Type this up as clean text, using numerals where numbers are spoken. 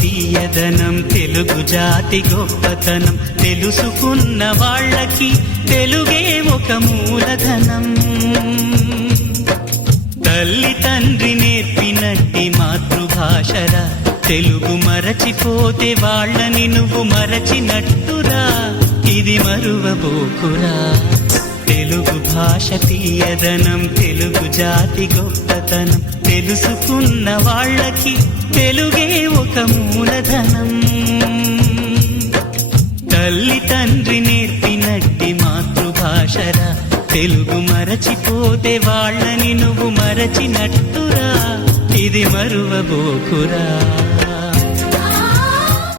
తీయదనం తెలుగు జాతి గొప్పతనం తెలుసుకున్న వాళ్ళకి తెలుగే ఒక మూలధనం. తల్లి తండ్రి నేర్పినట్టి మాతృభాషరా తెలుగు మరచిపోతే వాళ్ళని నువ్వు మరచినట్టురా, ఇది మరువబోకురా. తెలుగు భాష తీయదనం తెలుగు జాతి గొప్పతనం తెలుసుకున్న వాళ్ళకి తెలుగే ఒక మూలధనం. తల్లి తండ్రి నేర్పినట్టి మాతృభాషరా తెలుగు మరచిపోతే వాళ్ళని నువ్వు మరచినట్టురా, ఇది మరువబోకురా.